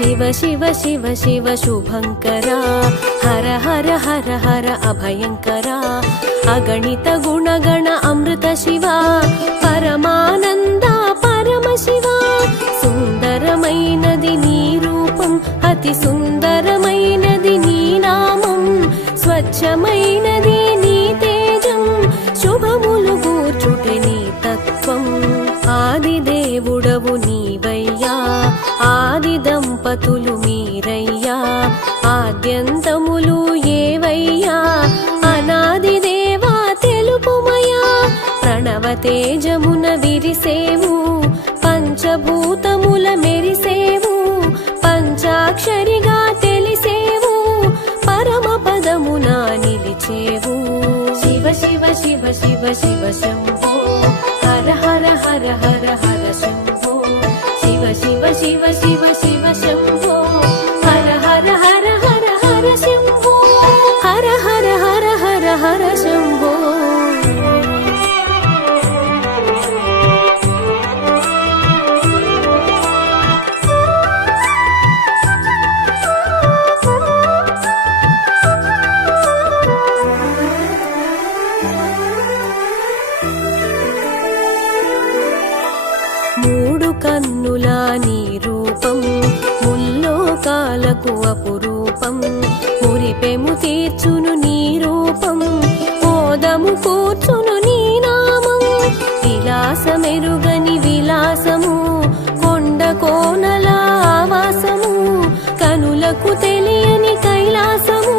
शिव शिव शिव शिव शुभंकरा हर हर हर हर अभयंकरा अगणित गुणगण अमृत शिवा परमानंद परम शिवा सुंदरमैनदि नी रूपं अति सुंदरमैनदि नी नामं स्वच्छमैनदि नी तेजं शुभमुलु गूर्चुटे नी तत्त्वं आदिदेवुडवु नीवయ్యా ఆది దంపతులు మీరయ్యా ఆద్యంతములు ఏవయ్యా అనాది దేవా తెలుపుమయా ప్రణవ తేజమున విరిసేవు పంచభూతముల మెరిసేవు పంచాక్షరిగా తెలిసేవు పరమ పదమున నిలిచేవు శివ శివ శివ శివ శివ శంభో హర హర హర హర హర శంభో शिव शिव शिव शिव शिव शंभो हर हर हर हर हर शंभो हर हर हर हर हर शंभो మూడు కన్నుల నీ రూపం ముల్లోకాలకు అపురూపం మురిపెము తీర్చును నీ రూపం మోదము కూర్చును నీ నామం విలాసమెరుగని విలాసము కొండ కోనల ఆవాసము కనులకు తెలియని కైలాసము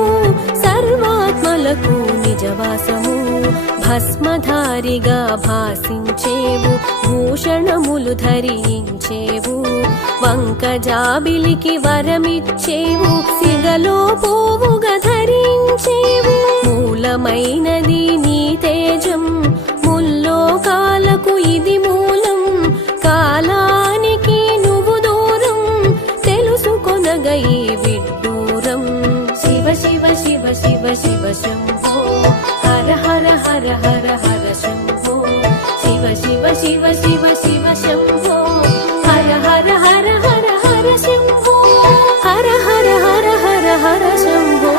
సర్వాత్మలకు నిజవాసము భస్మధారిగా భాసించేవు భూషణములు ధరించేవు వంకజాబిలికి వరమిచ్చేవు సిగలో పోవుగా ధరించేవు మూలమైనది నీ తేజం ముల్లోకాలకు ఇది మూలం కాలానికి నువ్వు దూరం తెలుసుకొనగ ఈ విడ్డూరం శివ శివ శివ శివ శివ శంభో హర హర హర హర హర శంభో शिव शिव शिव शिव शिव शंभो हर हर हर हर हर शंभो हर हर हर हर हर शंभो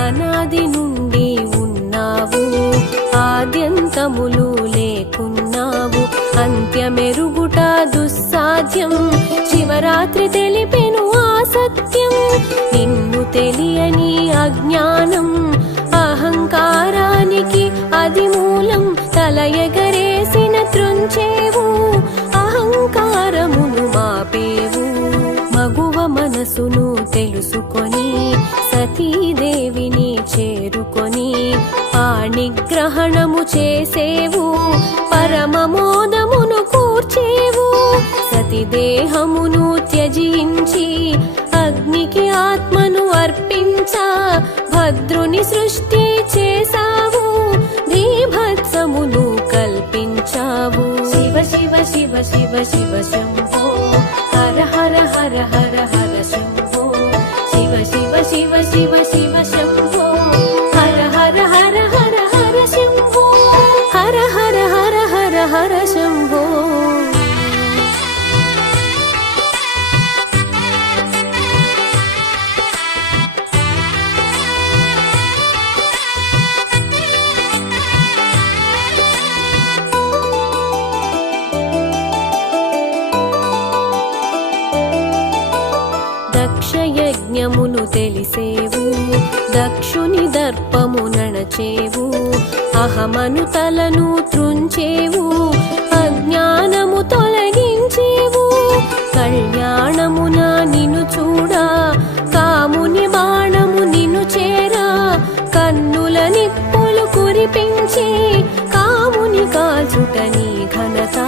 అనాది నుండి ఉన్నావు ఆద్యంతములు లేకున్నావు అంత్యమెరుగుట దుస్సాధ్యం శివరాత్రి తెలిపెను ఆ సత్యం నిన్ను తెలియని అజ్ఞానం అహంకారానికి అది మూలం తల ఎగరేసిన త్రుంచేవు అహంకారమును మాపేవు మగువ మనసును తెలుసుకొని సతీదేవిని చేరుకొని పాణిగ్రహణము చేసేవు పరమమోదమును కూర్చేవు సతిదేహమును త్యజించి అగ్నికి ఆత్మను అర్పించా భద్రుని సృష్టి చేసావు భీభత్సమును కల్పించావు శివ శివ శివ శివ శివ శంభో హర హర హర హర హర శంభో शिव शिव शिव शिव शिव शंभो हर हर हर हर हर शंभो हर हर हर हर हर शंभो దక్షయజ్ఞమును తెలిసేవు దక్షుని దర్పము నణచేవు అహమను తలను త్రుంచేవు అజ్ఞానము తొలగించేవు కళ్యాణమున నిన్ను చూడా కాముని బాణము నిన్ను చేరా కన్నుల నిప్పులు కురిపించి కాముని కాల్చుట నీ ఘనత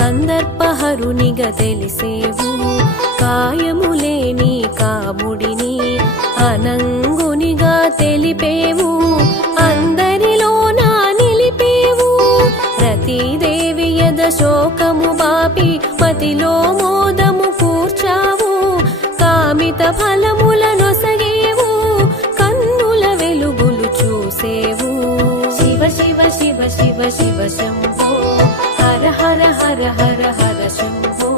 కందర్పహరునిగా తెలిసేవు కాయములేని కాముడిని అనంగునిగా తెలిపేవు అందరిలో నా నిలిపేవు ప్రతిదేవి యద శోకము మతిలో మోదము కూర్చావు, కామిత ఫలములనొసగేవు, కన్నుల వెలుగులు చూసేవు. శివ శివ శివ శివ శివ శంభో, హర హర హర హర హర శంభో.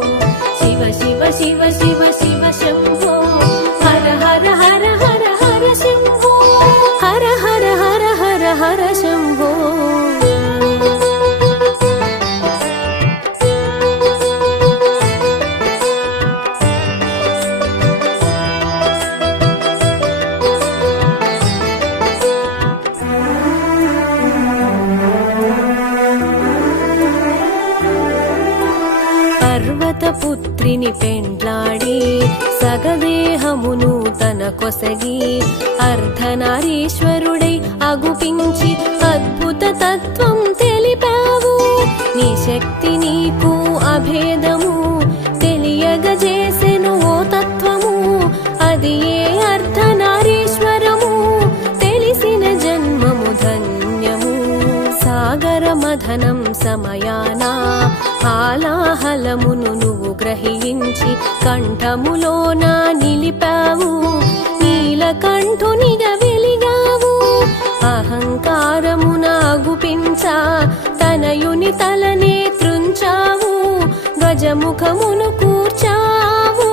శివ శివ శివ శివ శివ శంభో, హర హర హర హర హర శంభో. హర హర హర హర హర శంభో. పర్వతపుత్రిని పెండ్లాడి సగదేహమును తన కొసగి అర్ధనారీశ్వరుడై అగుపించి అద్భుత తత్వం తెలిపావు. నీ శక్తి నీకు అభేదము తెలియగజేసెను ఓ తత్వము, అది ఏ అర్ధనారీశ్వరము తెలిసిన జన్మము ధన్యము. సాగర మథనం సమయాన హాలాహలమును నువ్వు గ్రహించి కంఠములోన నిలిపావు, నీలకంఠునిగా వెలిగావు. అహంకారమున గుపించా తనయుని తలనే త్రుంచావు, గజముఖమును కూర్చావు,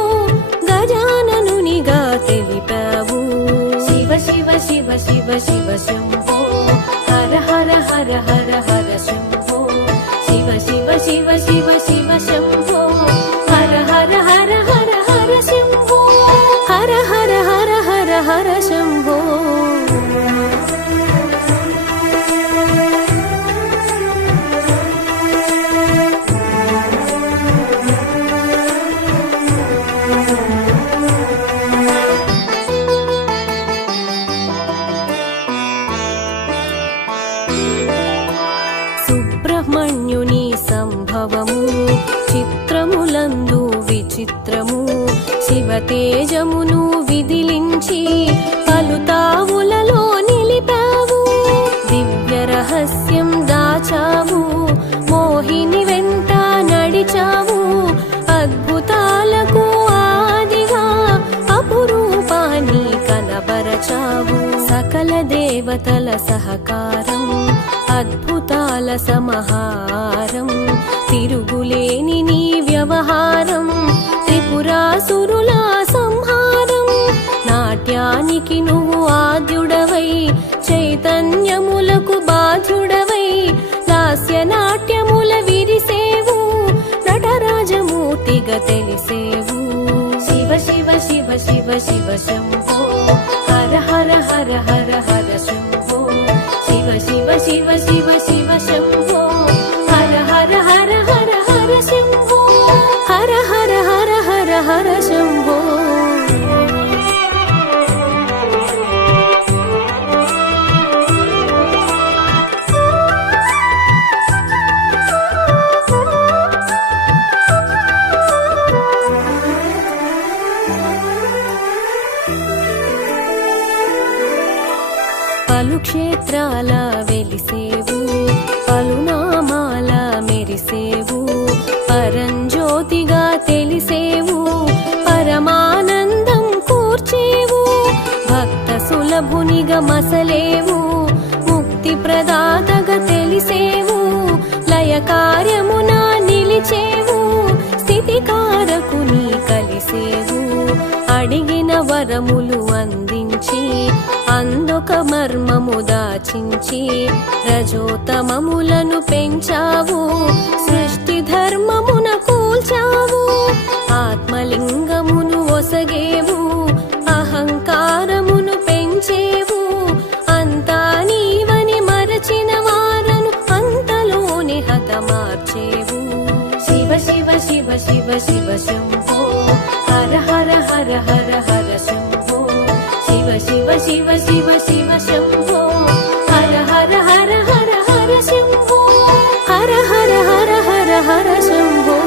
గజాననునిగా తెలిపావు. శివ శివ శివ శివ శివ శంభో, హర హర హర హర హర శంభో. శివ శివ శివ శివ శివ శంభో, హర హర హర హర హర శంభో. హర హర హర హర హర శంభో. సుబ్రహ్మణ్యుని సంభవము చిత్రములందు విచిత్రము, శివ తేజమును విదిలించి పలుతావులలో నిలిపావు. దివ్య రహస్యం దాచావు, మోహిని వెంట నడిచావు, అద్భుతాలకు ఆదిగా అపురూపాన్ని కనబరచావు. సకల దేవతల సహకారం అద్భుతాల సమహారం, తిరుగులేని నీ వ్యవహారం త్రిపురాసురుల సంహారం. నాట్యానికి నువ్వు ఆద్యుడవై చైతన్యములకు బాధ్యుడవై లాస్య నాట్యముల విరిసేవు, నటరాజమూర్తిగా తెలిసేవు. శివ శివ శివ శివ శివ శంభో, హర హర హర హర హర శంభో. శివ శివ శివ శివ శివ శంభో, హర హర హర హర హర శంభో. హర హర హర హర హర శంభో. పలు క్షేత్రాల వెలిసేవు, పలునామాల మెరిసేవు, పరంజ్యోతిగా తెలిసేవు, పరమానందం కూర్చేవు, భక్త సులభునిగా మసలేవు, ముక్తి ప్రదాతగా తెలిసేవు, లయ కార్యమున నిలిచేవు, స్థితికారకుని కలిసేవు, అడిగిన వరములు అందించి అందొక మర్మము దాచించి రజోతమములను పెంచావు, సృష్టి ధర్మమున కూల్చావు, ఆత్మలింగమును ఒసగేవు, అహంకారమును పెంచేవు, అంతా నీవని మరచిన వారను అంతలోనే హతమార్చేవు. శివ శివ శివ శివ శివ శంభో, హర హర హర హర హర శంభో. శివ శివ శివ శివ శివ శంభో, హర హర హర హర హర శంభో. హర హర హర హర హర శంభో.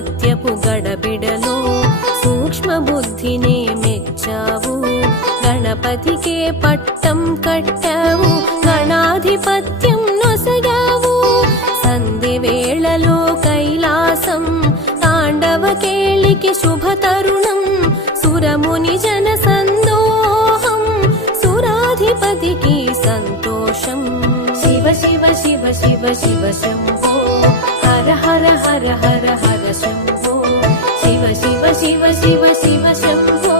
సత్యపు గడబిడలో సూక్ష్మ బుద్ధినే మెచ్చావు. గణపతికే పట్టం కట్టావు, గణాధిపత్యం నొసగావు. సంధి వేళలో కైలాసం తాండవ కేళికి శుభ తరుణం. సురముని జన సందోహం, సురాధిపతికి సంతోషం. శివ శివ శివ శివ శివ శంభో, హర హర హర హర హర శంభో. శివ శివ శివ శివ శివ శంభో,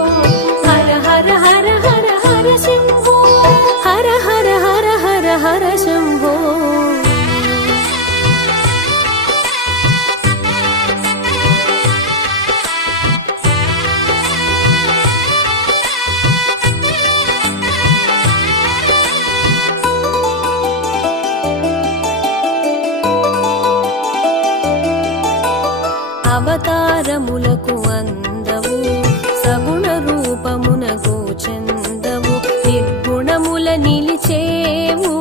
హర హర హర హర హర శంభో. హర హర హర హర హర శంభో. అవతారములకు అందవు, సగుణ రూపమునకు చెందవు. నిర్గుణముల నిలిచేవు,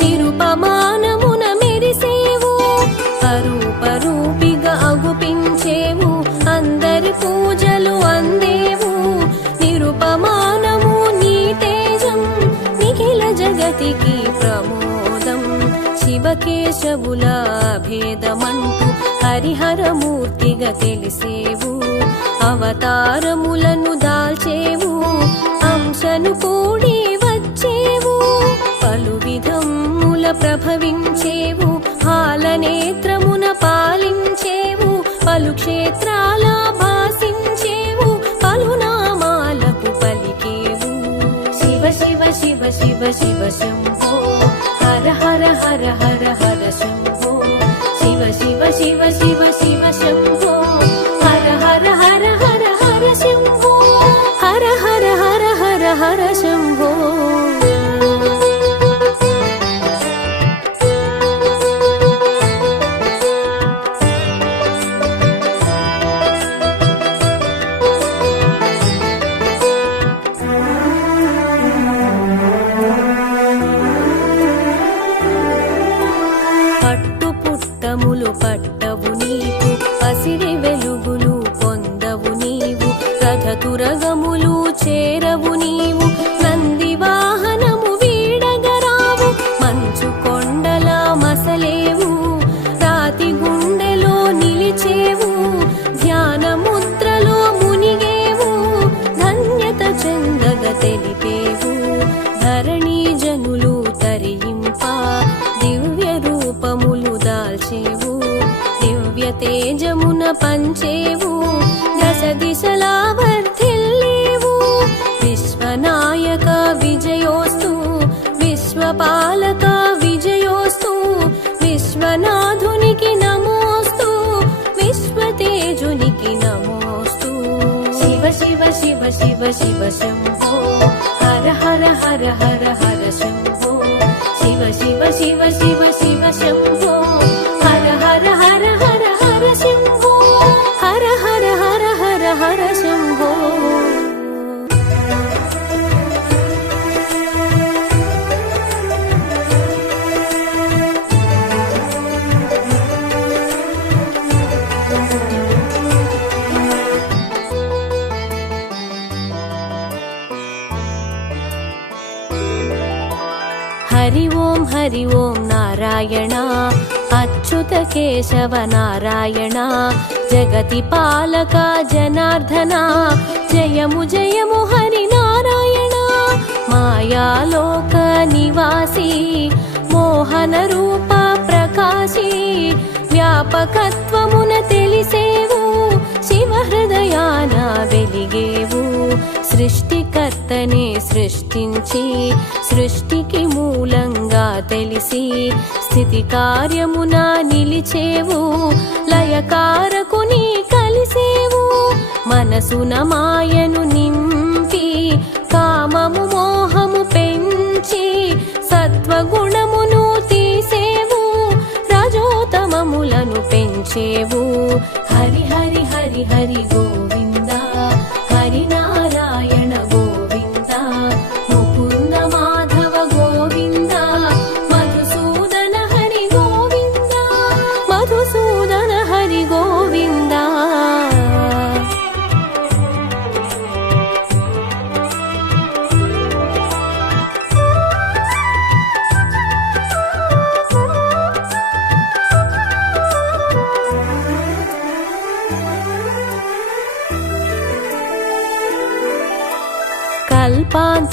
నిరుపమానమున మెరిసేవు. అరూపరూపిగా అగుపించేవు, అందరి పూజలు అందేవు. నిరుపమానము నీ తేజం, నిఖిల జగతికి ప్రమోదం. శివకేశవుల భేదమంటూ హరిహరమూర్తిగా తెలిసేవు. అవతారములను దాల్చేవు, అంశను కూడి వచ్చేవు. పలు విధముల ప్రభవించేవు, హాలనేత్రమున పాలించేవు. పలు క్షేత్రాల భాసించేవు, పలు నామాలకు పలికేవు. శివ శివ శివ శివ శివ శంభో, హర హర హర హర హర శంభో. శివ శివ శివ శివ శివ శంభో, హర హర హర హర హర శంభో. హర హర హర హర హర శంభో. పట్టుపుట్టములు పట్టవు నీకు, పసిడి వెలుగులు పొందవు నీవు. రథతురగములు చేరవు నీవు, నంది వాహనము వీడగరావు. మంచు కొండల మసలేవు, రాతి గుండెలో నిలిచేవు. ధ్యాన ముద్రలో మునిగేవు, ధన్యత చెందగ తెలిపేవు. ధరణి జనులు తరింప దివ్య రూపములు దాల్చేవు. దివ్య తేజమున పంచేవు, దశ దిశలా వర్ధిల్లేవు. విశ్వనాయక విజయోస్తు, విశ్వపాలక విజయోస్తు. విశ్వనాథునికి నమోస్తు, విశ్వతేజునికి నమోస్తు. శివ శివ శివ శివ శివ శంభో, హర హర హర హర హర శంభో. శివ శివ శివ శివ శివ శంభో, హర హర హర హర హర శంభో. హర హర హర హర హర శంభో. హరి ఓం నారాయణ, అచ్యుత కేశవ నారాయణ. జగతి పాలక జనార్దన, జయము జయము హరి నారాయణ. మాయాలోక నివాసి, మోహన రూప ప్రకాశి. వ్యాపకత్వమున తెలిసేవు, శివ హృదయాన వెలిగేవు. సృష్టికర్తనే సృష్టించి, సృష్టికి మూలంగా తెలిసి. స్థితి కార్యమున నిలిచేవు, లయకారకుని కలిసేవు. మనసున మాయను నింపి, కామము మోహము పెంచి. సత్వగుణమును తీసేవు, రజోతమములను పెంచేవు. హరి హరి హరి హరి గోవింద, హరి నారాయణ గోవింద. ముకుంద మాధవ గోవింద, మధుసూదన హరి గోవింద. మధుసూదన హరి గోవింద.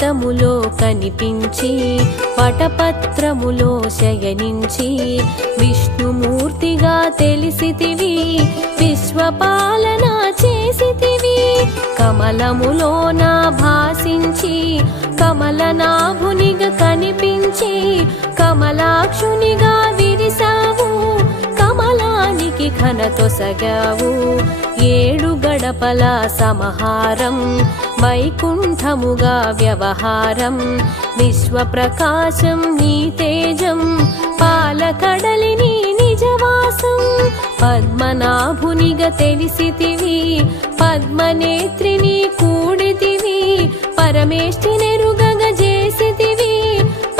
పటములో కనిపించి వటపత్రములో శయనించి విష్ణుమూర్తిగా తెలిసితివి విశ్వపాలన చేసితివి కమలములోన భాసించి కమలనాభునిగా కనిపించి కమలాక్షునిగా విరిసావు కమలానికి ఘనతొసగావు ఏడు గడపల సమహారం వైకుంఠముగా వ్యవహారం విశ్వప్రకాశం నీ తేజం పాలకడలిని నిజవాసం పద్మనాభునిగా తెలిసితివి పద్మనేత్రిని కూడితివి పరమేష్ఠినెరుగగ చేసితివి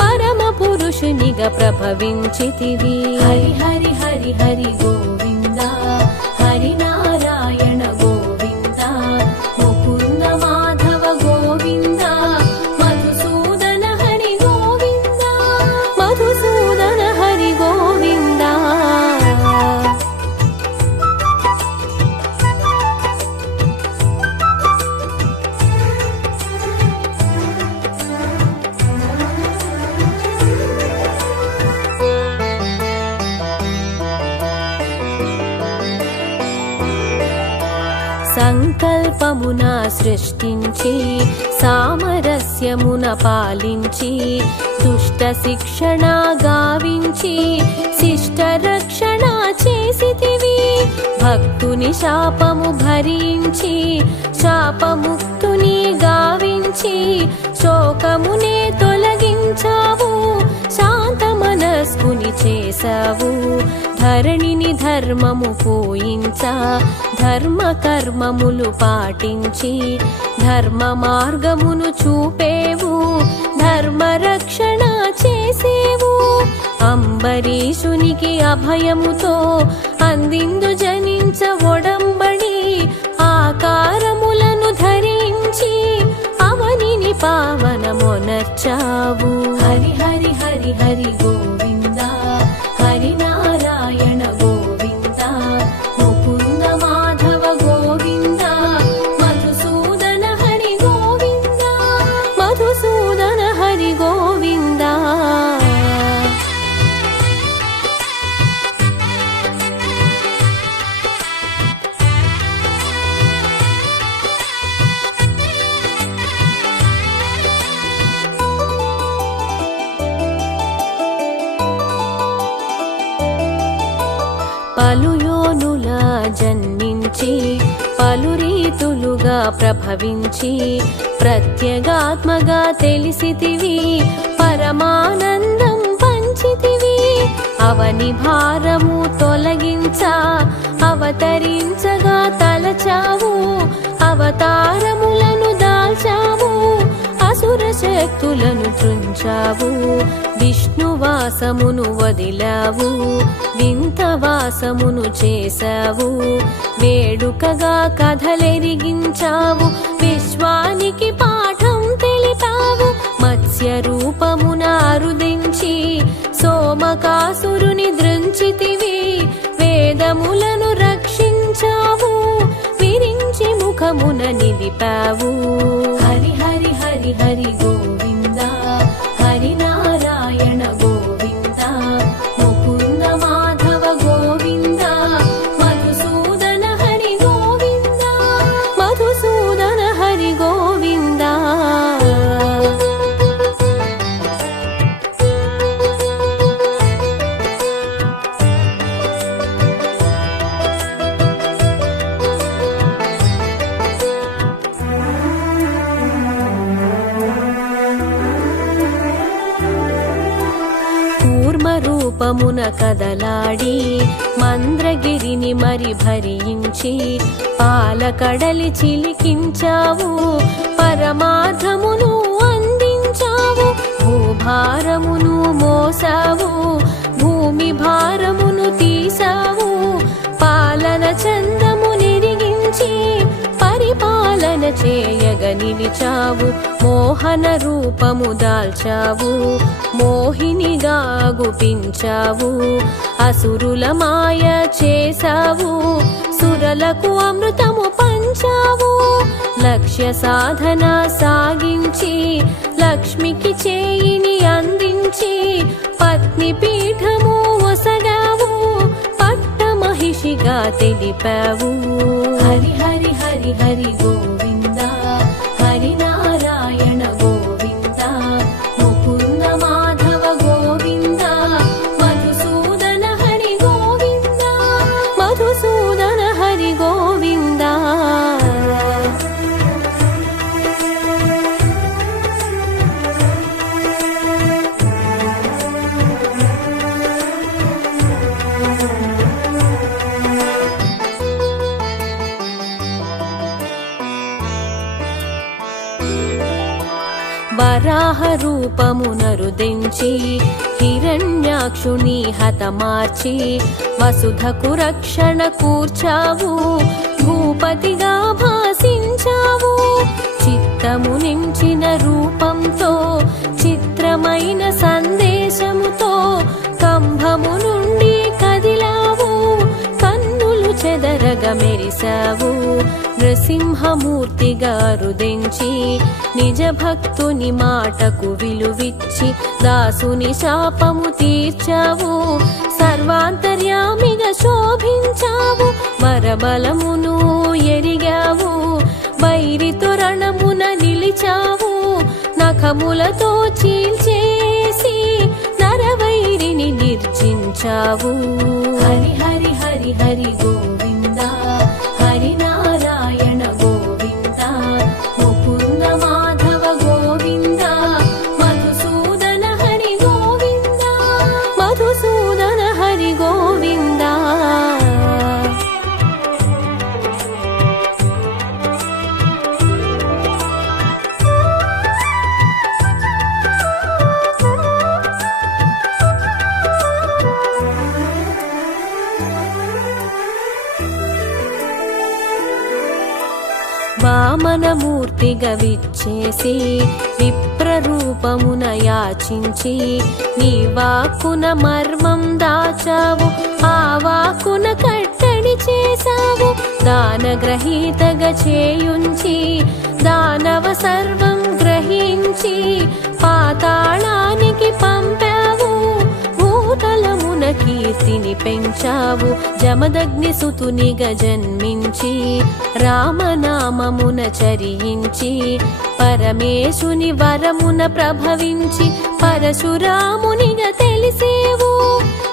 పరమ పురుషునిగా ప్రభవించితివి హరి హరి హరి హరి గోవింద హరి నారాయణ గోవింద ముకుంద మాధవ గోవింద మధుసూదన హరి గోవింద మధుసూదన హరి గోవింద సంకల్పమున సృష్టించి సామరస్యమున పాలించి దుష్ట శిక్షణ గావించి శిష్ట రక్షణ చేసితివి భక్తుని శాపము భరించి శాపముక్తుని గావించి శోకమునే తొలగించావు శాంత మనస్కుని చేసావు ధరణిని ధర్మము పోయించా ధర్మ కర్మములు పాటించి ధర్మ మార్గమును చూపేవు ధర్మ రక్షణ చేసేవు అంబరీషునికి అభయముతో అందిందు జనించ ఒడంబడి ఆకారములను ధరించి అవనిని పావనమొనర్చావు హరి హరి హరి హరి గోవింద హరి నారాయణ గోవింద ముకుంద మాధవ గోవింద మధుసూదన హరి గోవింద మధుసూదన హరి గోవింద పలు యోనుల జన్మించి పలు రీతులుగా ప్రభవించి ప్రత్యేగాత్మగా తెలిసితివి పరమానందం పంచితివి అవని భారము తొలగించా అవతరించగా తలచావు అవతారములను దాల్చావు అసుర శక్తులను త్రుంచావు విష్ణువాసమును వదిలావు వింత వాసమును చేశావు వేడుకగా కథలెరిగించావు విశ్వానికి పాఠం తెలిపావు మత్స్య రూపమున అరుదించి సోమకాసురుని దృంచితివి వేదములను రక్షించావు విరించి ముఖమున నిలిపావు హరి హరి హరి హరి గోవింద హరి నారాయణ గోవింద ముకుంద మాధవ గోవింద మధుసూదన హరి గోవింద మధుసూదన హరి గోవింద రూపమున కదలాడి మంద్రగిరిని మరి భరించి పాలకడలి చిలికించావు పరమార్థమును అందించావు భూభారమును మోసావు భూమి భారమును తీసావు పాలన చందము నిరిగించి పరిపాలన చేయగ నిలిచావు, మోహన రూపము దాల్చావు, మోహినిగా గుపించావు, అసురుల మాయ చేసావు, సురలకు అమృతము పంచావు, లక్ష్య సాధన సాగించి లక్ష్మికి చేయిని అందించి పత్ని పీఠము ఒసగావు, పట్ట మహిషిగా తెలిపావు. హరి హరి హరి హరి గోవింద, హరి నారాయణ గోవింద, ముకుంద మాధవ గోవింద, మధుసూదన హరి గోవింద, మధుసూదన హరి గోవింద. వరాహ రూపమునరుదించి హిరణ్యాక్షుని హతమార్చి వసుధకు రక్షణ కూర్చావు, భూపతిగా భాసించావు, చిత్తము నించిన రూపంతో చిత్రమైన సందేశముతో కంభము నుండి కదిలావు, కన్నులు చెదరగ మెరిసావు, నృసింహమూర్తిగా రుదించి నిజ భక్తుని మాటకు విలువిచ్చి దాసుని శాపము తీర్చావు, సర్వాంతర్యామిగా శోభించావు, వరబలమును ఎరిగావు, వైరితో రణమున నిలిచావు, నఖములతో చీల్చేసి నరవైరిని నిర్జించావు. హరి హరి హరి హరి గోవింద, హరి నారాయణ గోవింద, ముకుంద మాధవ గోవింద, మధుసూదన హరి గోవింద, మధుసూదన హరి గోవింద. వామనమూర్తిగా విచ్చేసి విప్రరూపమున యాచించి నీ వాక్కున మర్మం దాచావు, ఆ వాక్కున కట్టడి చేసావు, దానగ్రహీతగా చేయుంచి దానవ సర్వం గ్రహించి పాతాళానికి పంపావు, భూతలమున కీర్తిని పెంచావు, జమదగ్ని సుతునిగా జన్మించి రామనామమున చరించి పరమేశుని వరమున ప్రభవించి పరశురామునిగా తెలిసేవు,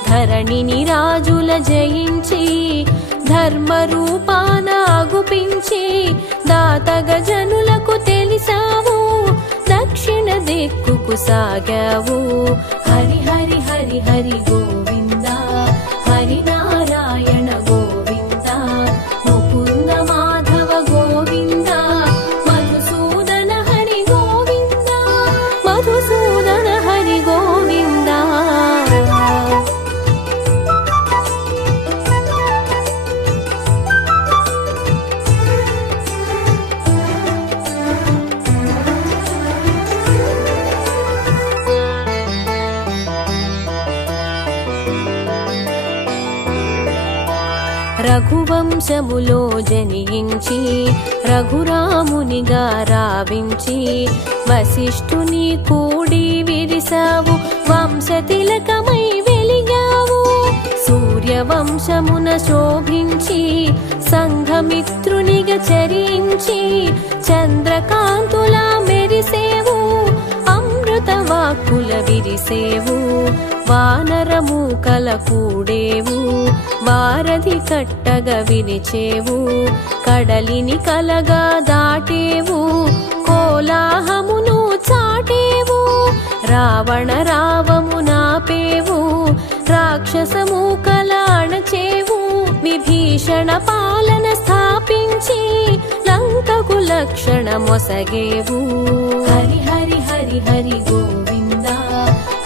ధరణిని రాజుల జయించి ధర్మ రూపాన అగుపించి దాతగ జనులకు తెలిసావు, దక్షిణ దిక్కుకు సాగావు. హరి హరి హరి హరి గోవింద, హరి నారాయణ గోవింద, ముకుంద మాధవ గోవింద, మధుసూదన హరి గోవింద, మధుసూదన హరి గోవింద. రఘువంశములో జనించి రఘురామునిగా రావించి వశిష్ఠుని కూడి విరిసావు, వంశతిలకమై వెలిగావు, సూర్యవంశమున శోభించి సంఘమిత్రునిగా చరించి చంద్రకాంతులా మెరిసేవు, అమృత వాక్కుల విరిసేవు, వానరమూకల కూడేవు, వారధి కట్టగా విరిచేవు, కడలిని కలగా దాటేవు, కోలాహమును చాటేవు, రావణ రావము నాపేవు, రాక్షసమూకల అణచేవు, విభీషణ పాలన స్థాపించి లంకకు లక్షణ మొసగేవు. హరి హరి హరి హరి గోవింద,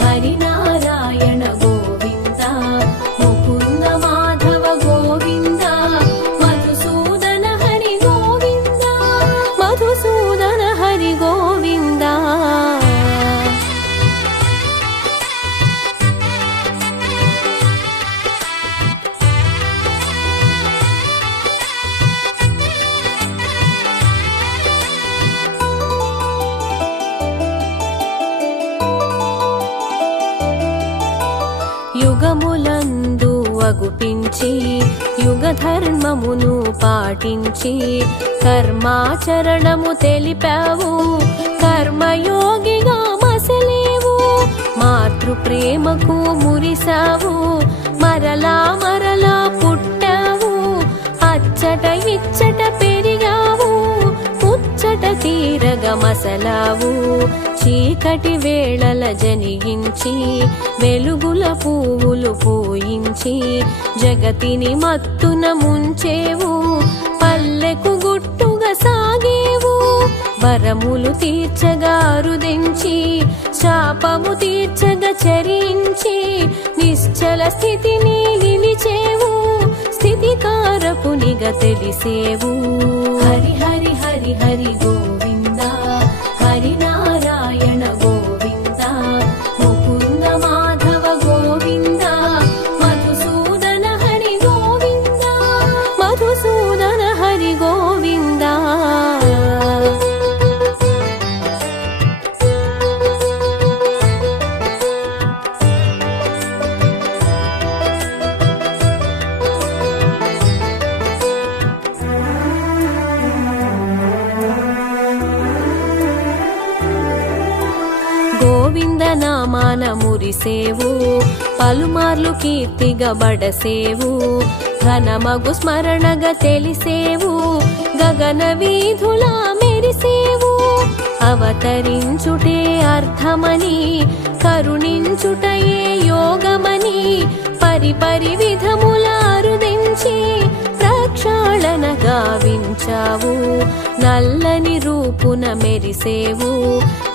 హరి నారాయణ గోవింద, ముకుంద మాధవ గోవింద, మధుసూదన హరి గోవింద, మధు యుగములందు అగుపించి యుగ ధర్మమును పాటించి కర్మాచరణము తెలిపావు కర్మయోగిగా మసలేవు మాతృ ప్రేమకు మురిసావు మరలా మరలా పుట్టావు అచ్చట ఇచ్చట పెరిగావు ముచ్చట తీరగ మసలావు చీకటి వేళల జనిగించి వెలుగుల పువ్వులు పూయించి జగతిని మత్తున ముంచేవు పల్లెకు గుట్టుగా సాగేవు వరములు తీర్చగా అరుదించి శాపము తీర్చగా చరించి నిశ్చల స్థితిని నిలిచేవు స్థితికారకునిగా తెలిసేవు హరి హరి హరి హరి గోవింద హరి నారాయణ గోవింద ముకుంద మాధవ గోవింద మధుసూదన హరి గోవింద మధుసూదన హరి గోవింద గోవింద నామాన మురిసేవు పలుమార్లు కీర్తిగా బడసేవు ఘనమగు స్మరణగా తెలిసేవు గగన వీధులా మెరిసేవు అవతరించుటే అర్థమని కరుణించుటయే యోగమని పరిపరి విధముల అరుదించి ప్రక్షాళన గావించావు నల్లని రూపున మెరిసేవు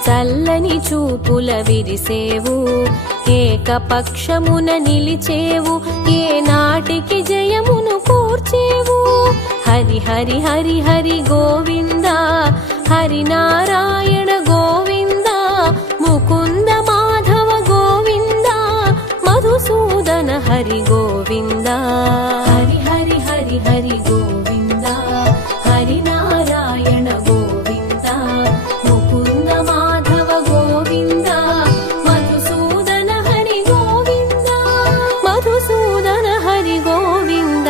చల్లని చూపుల విరిసేవు ఏకపక్షమున నిలిచేవు ఏ నాటికి జయమును కూర్చేవు హరి హరి హరి హరి గోవింద హరి నారాయణ గోవింద ముకుంద మాధవ గోవింద మధుసూదన హరి గోవింద హరి హరి హరి హరి గోవింద హరి నారాయణ గోవింద ముకుంద మాధవ గోవింద మధుసూదన హరి గోవింద మధుసూదన హరి గోవింద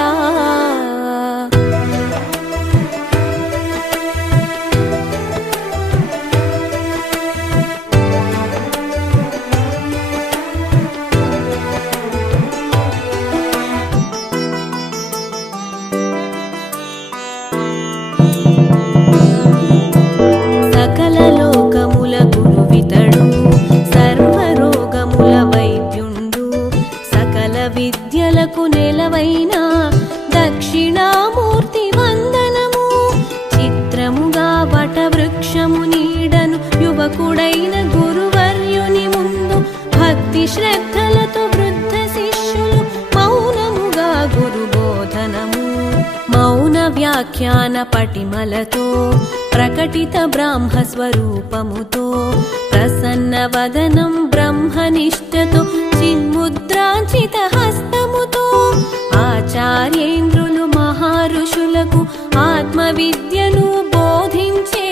సకల లోకముల గురువితడు సర్వరోగముల వైద్యుండు సకల విద్యలకు నెలవైన దక్షిణామూర్తి వందనము చిత్రముగా వటవృక్షము నీడను యువకుడైన గురువర్యుని ముందు భక్తి శ్రద్ధలతో వృద్ధ శిష్యులు మౌనముగా గురుబోధనము మౌన వ్యాఖ్యాన పటిమలతో ప్రకటిత బ్రాహ్మ స్వరూపముతో ప్రసన్న వదనం బ్రహ్మనిష్టతో చిన్ముద్రాంచిత హస్తముతో ఆచార్యేంద్రులు మహారుషులకు ఆత్మ విద్యను బోధించే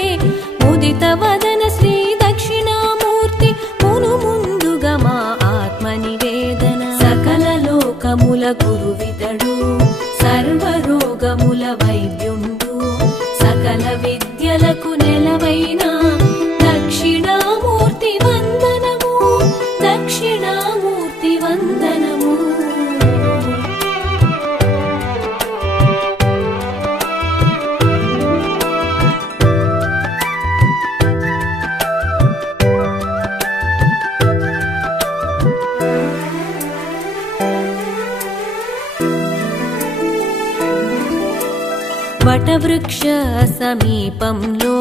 ముదిత వదన శ్రీ దక్షిణామూర్తి మును ముందుగా మా ఆత్మ నివేదన సకల లోకముల గురువితడు సర్వరోగముల వైద్యుండు సకల విద్యలకు నెలవైన దక్షిణామూర్తి వందనము దక్షిణామూర్తి వందనము వటవృక్ష సమీపంలో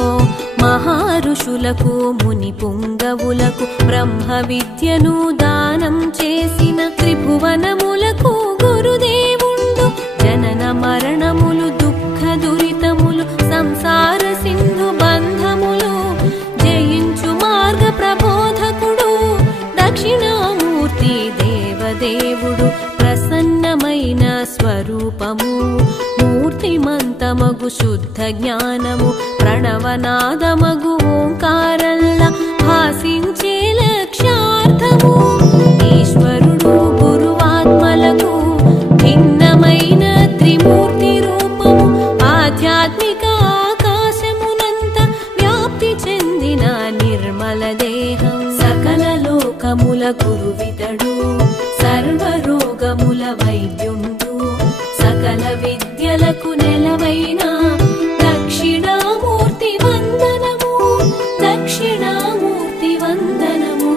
మహారుషులకు ముని పుంగవులకు బ్రహ్మ విద్యను దానం చేసిన త్రిభువనములకు గురుదేవుండు జనన మరణములు దుఃఖ దురితములు సంసార సింధు బంధములు జయించు మార్గ ప్రబోధకుడు దక్షిణామూర్తి దేవదేవుడు ప్రసన్నమైన స్వరూపము మూర్తిమంతమగు శుద్ధ జ్ఞానము ప్రణవనాదమగు ఓంకారల్లా భాసించే లక్ష్యార్థము ఈశ్వరుడు గురువా రోగముల వైద్యుండు సకల విద్యలకు నెలవైన దక్షిణామూర్తి వందనము దక్షిణామూర్తి వందనము.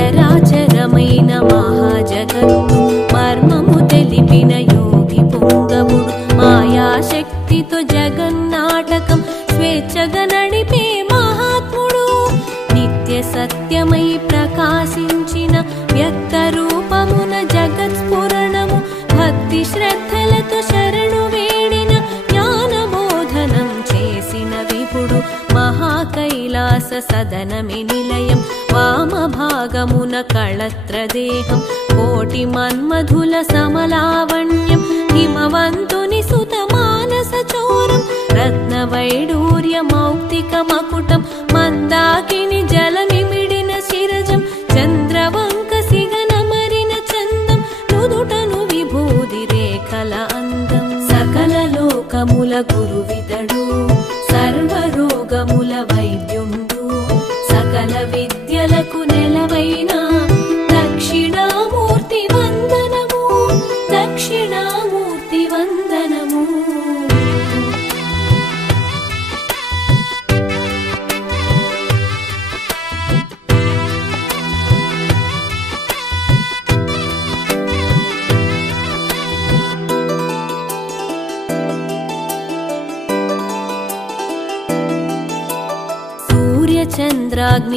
చరాచరమైన మహాజగత్తు మర్మము తెలిపిన యోగి పొంగవుడు మాయాశక్తితో జగన్నాటకం స్వేచ్ఛగా నడిపే మహాత్ముడు నిత్య సత్యమై ప్రకాశించిన వ్యక్త రూపమున జగత్స్ఫురణము భక్తి శ్రద్ధలతో శరణు వేడిన జ్ఞానబోధనం చేసిన విపుడు మహాకైలాస సదనమి నిలయం వామభాగమున కళత్రదేహం కోటి మన్మధుల సమలావణ్యం హిమవంతుని సుత మానస చోరం రత్నవైడూర్య మౌక్తిక మకుటం మందాకిని జలనిమిడిన శిరజం చంద్రవంక సిగనమరిన చందం నుదుటను విభూది రేఖల అందం సకల లోకముల గురువితడు సర్వరోగముల వైద్యుండు సకల విద్యలకు నెలవైన దక్షిణామూర్తి వందనము దక్షిణామూర్తి వందనము.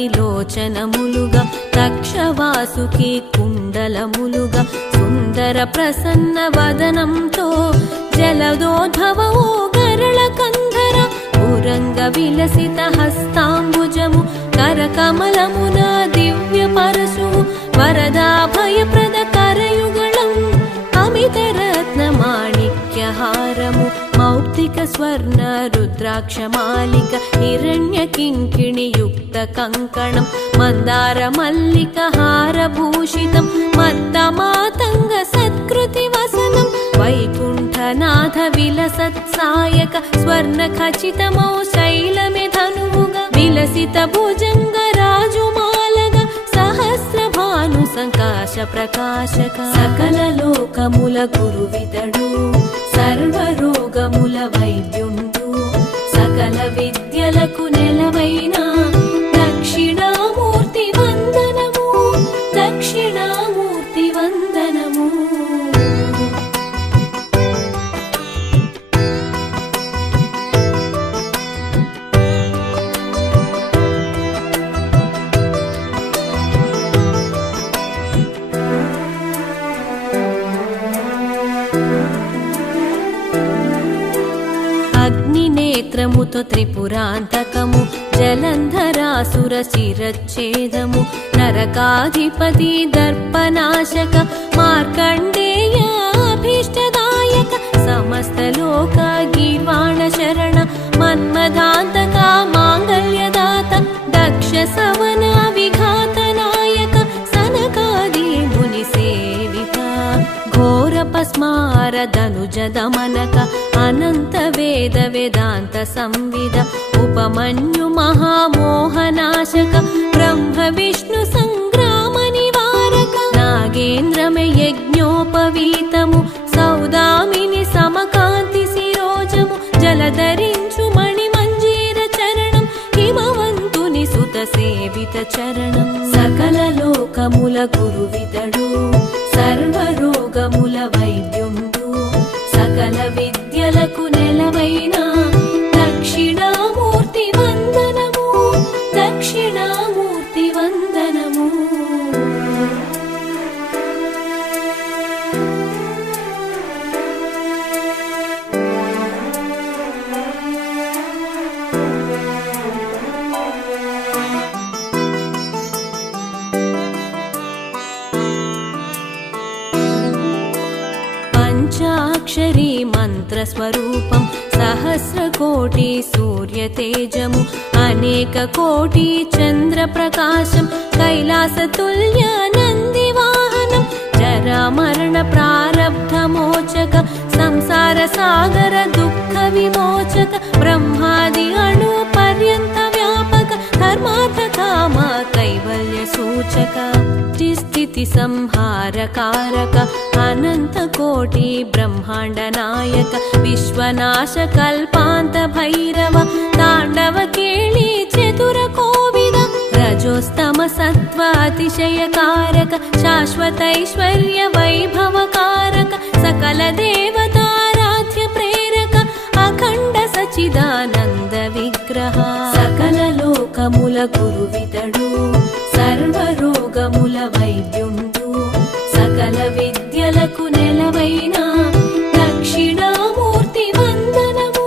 చంద్రాగ్నిలోచనములుగా తక్షవాసుకి కుండలములుగా సుందర ప్రసన్న వదనంతో జలదోధవో గరళ కంధర పురంగ విలసిత హస్తాంబుజము కరకమలమున దివ్య పరశు వరదాభయప్రద కరయుగళం అమిత రత్న మాణిక్యహారము మౌక్తిక స్వర్ణ రుద్రాక్షమాలిక హిరణ్య కింకిణి యుక్త కంకణం మందార మల్లిక హారభూషితం మత్త మాతంగ సత్కృతి వసనం వైకుంఠనాథ విలసత్సాయక స్వర్ణ ఖచితమౌ శైలమే ధనువుగా విలసిత భుజంగ రాజుమాలగ సహస్ర భాను సంకాశ ప్రకాశక సకల లోకముల గురువితడు సర్వరోగముల వైద్యుండు సకల విద్యలకు నెలవైన దక్షిణామూర్తి వందనము దక్షిణామూర్తి వందనము. అగ్నినేత్రముతో త్రిపురాంతకము జలంధరాసుర శిరచ్ఛేదము నరకాధిపతి దర్పనాశక మార్కండేయాభీష్టదాయక సమస్త లోక గీర్వాణ శరణ మన్మదాంతక మాంగళ్యదాత దక్ష సవన విఘాత నాయక సనకాది ముని సేవిత ఘోర పస్మార ధనుజ దమనక అనంత వేద వేదాంత సంవిద ఉపమన్యు మహామోహనాశక బ్రహ్మ విష్ణు సంగ్రామ నివారక నాగేంద్రమే యజ్ఞోపవీతము సౌదామిని సమకాంతి శిరోజము జలధరించు మణి మంజీర చరణం హిమవంతుని సుత సేవిత చరణం సకల లోకముల గురువితడు సర్వరోగముల వైద్యుండు సకల విద్యలకు నెలవైన దక్షిణామూర్తి వందనము దక్షిణామూర్తి వందనము. పంచాక్షరీ మంత్రస్వరూపం సహస్రకోటి సూర్యతేజము అనేక కోటి చంద్ర ప్రకాశం కై कैलासतुल्य नन्दिवाहनं जरामरण प्रारब्धमोचक संसार सागर दुःख विमोचक ब्रह्मादि अणु पर्यन्त व्यापक धर्मार्थ काम कैवल्य सूचक स्थिति संहार कारक अनंत कोटि ब्रह्मांड नायक विश्वनाश कल्पांत भैरव तांडव केळि चतुर कोविद रजोस्तम सत्व अतिशय कारक शाश्वत ऐश्वर्य वैभव कारक सकल देवताराध्य प्रेरक अखंड सच्चिदानंद विग्रह सकल लोकमुल गुरुवितडु सर्व रोगमुल वैद्युंडु सकल विद्यలకు నెలవైన దక్షిణామూర్తి వందనము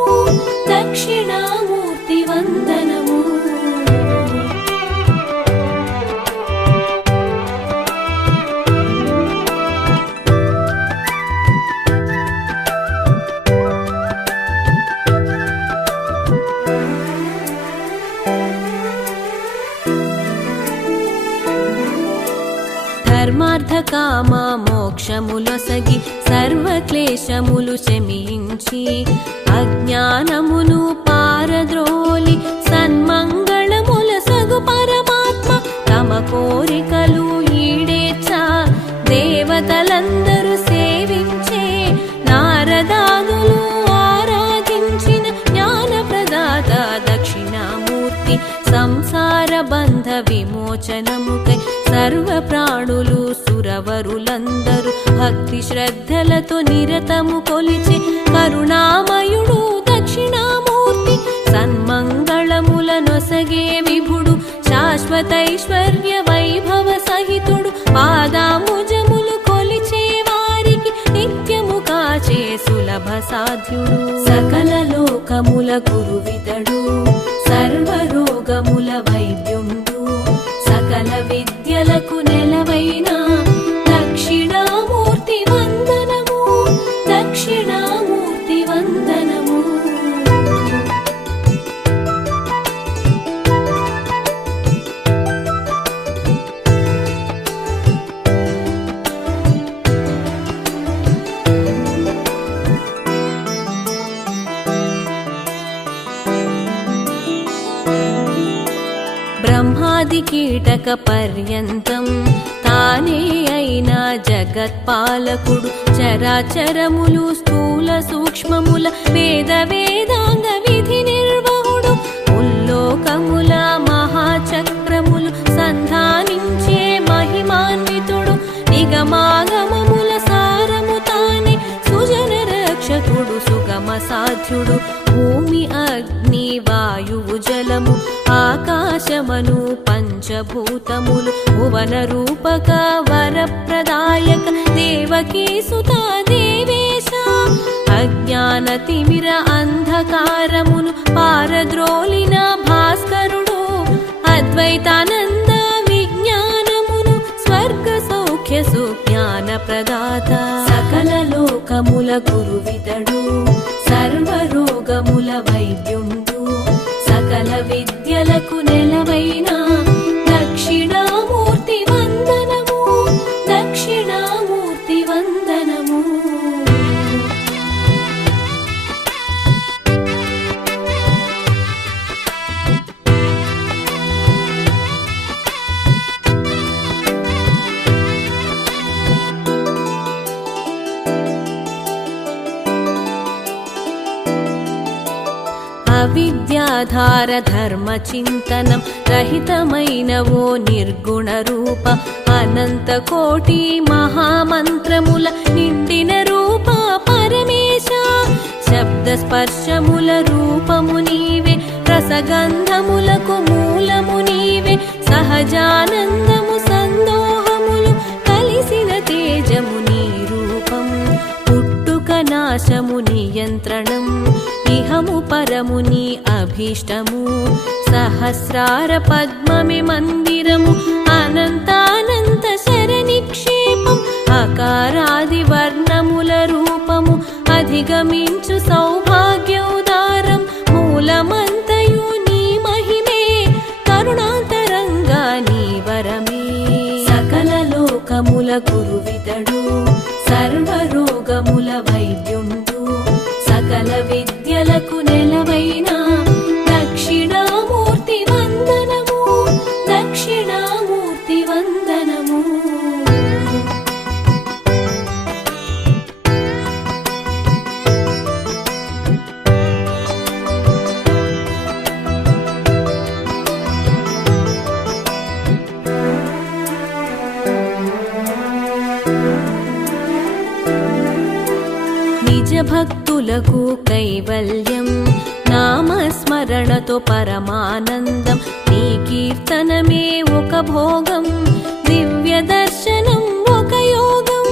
దక్షిణామూర్తి వందనము ధర్మార్థ కామ మోక్షములొసగి సర్వ క్లేశములు శమించి అజ్ఞానమును పారద్రోలి సన్మంగళముల సగు పరమాత్మ తమ కోరికలు ఈడేచ్చ దేవతలందరూ సేవించే నారదాదులు ఆరాధించిన జ్ఞాన ప్రదాత దక్షిణామూర్తి సంసార బంధ విమోచనముకై సర్వ ప్రాణులు సురవరులందరూ భక్తి శ్రద్ధలతో నిరతము కొలిచే కరుణామయుడు దక్షిణామూర్తి సన్మంగళములనొసగే విభుడు శాశ్వతైశ్వర్య వైభవ సహితుడు పాదాముజములు కొలిచే వారికి నిత్యము కాచే సులభ సాధ్యుడు సకల లోకముల గురువితడు సర్వ రోగముల వైద్యుండు సకల విద్యలకు నెలవైన దక్షిణామూర్తి వందనము దక్షిణామూర్తి వందనము బ్రహ్మాది కీటక పర్యంతం తానే అయినా జగత్పాలకుడు చరాచరములు స్థూల సూక్ష్మముల వేద వేదాంగ విధి నిర్వహుడు ముల్లోకముల మహాచక్రములు సంధానించే మహిమాన్వితుడు నిగమాగమముల సారము తానే సుజన రక్షకుడు సుగమ సాధ్యుడు భూమి అగ్ని వాయువు జలము ఆకాశమను పంచభూతములు భువన రూపక వరప్రదాయక దేవకీ సుత దేవేశ అజ్ఞాన తిమిర అంధకారమును పారద్రోలిన భాస్కరుడు అద్వైతానంద విజ్ఞానమును స్వర్గ సౌఖ్య సుజ్ఞాన ప్రదాత సకల లోకముల గురువితడు సర్వ రోగముల వైద్యుండు సకల విద్యలకు నెలవైన దక్షిణామూర్తి వందనము దక్షిణామూర్తి వందనము అవిద్యాధార ధర్మ చింతనం రహితమైన ఓ నిర్గుణ రూప అనంత కోటి మహామంత్రముల నిండిన రూప పరమేశ శబ్ద స్పర్శముల రూపము నీవే రసగంధములకు మూలము నీవే సహజానందము సందోహములు కలిసిన తేజము నీ రూపం పుట్టుక నాశము నియంత్రణం ఇహము పరము నీ అభీష్టము సహస్రార పద్మమి మందిరము అనంతానంత శరణిక్షేపం అకారాది వర్ణముల రూపము అధిగమించు సౌభాగ్యోదారం మూలమంతయు నీ మహిమే కరుణాంతరంగా నీ వరమే గురువితడు సర్వరోగముల వైద్యుండు సకల విద్యలకు నెలవైన దక్షిణామూర్తి వందనము దక్షిణామూర్తి వందనము. నిజ భక్తులకు కైవల్యం నామస్మరణతో పరమానందం నీ కీర్తనమే ఒక భోగం దివ్య దర్శనం ఒక యోగం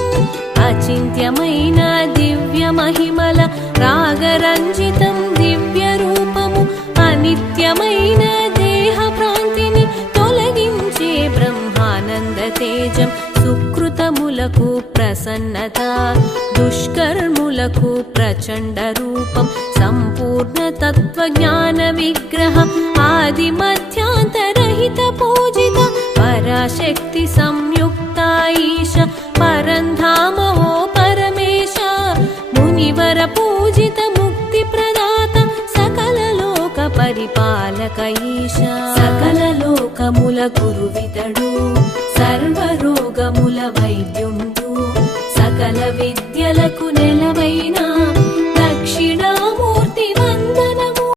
అచింత్యమైన దివ్య మహిమల రాగరంజితం దివ్య రూపము అనిత్యమైన దేహ భ్రాంతిని తొలగించే బ్రహ్మానంద తేజం సుకృతములకు ప్రసన్నత దుష్కర్ములకు ప్రచండ రూపం సంపూర్ణ తత్వజ్ఞాన విగ్రహ ఆది మధ్యాంతరహిత పూజిత పరాశక్తి సంయుక్త ఈశ పరంధామ ఓ పరమేశ మునివర పూజిత ముక్తి ప్రదాత సకల లోక పరిపాలక ఈశ సకల లోకముల గురువితడు సర్వరోగముల వైద్యుండు సకల విద్యలకు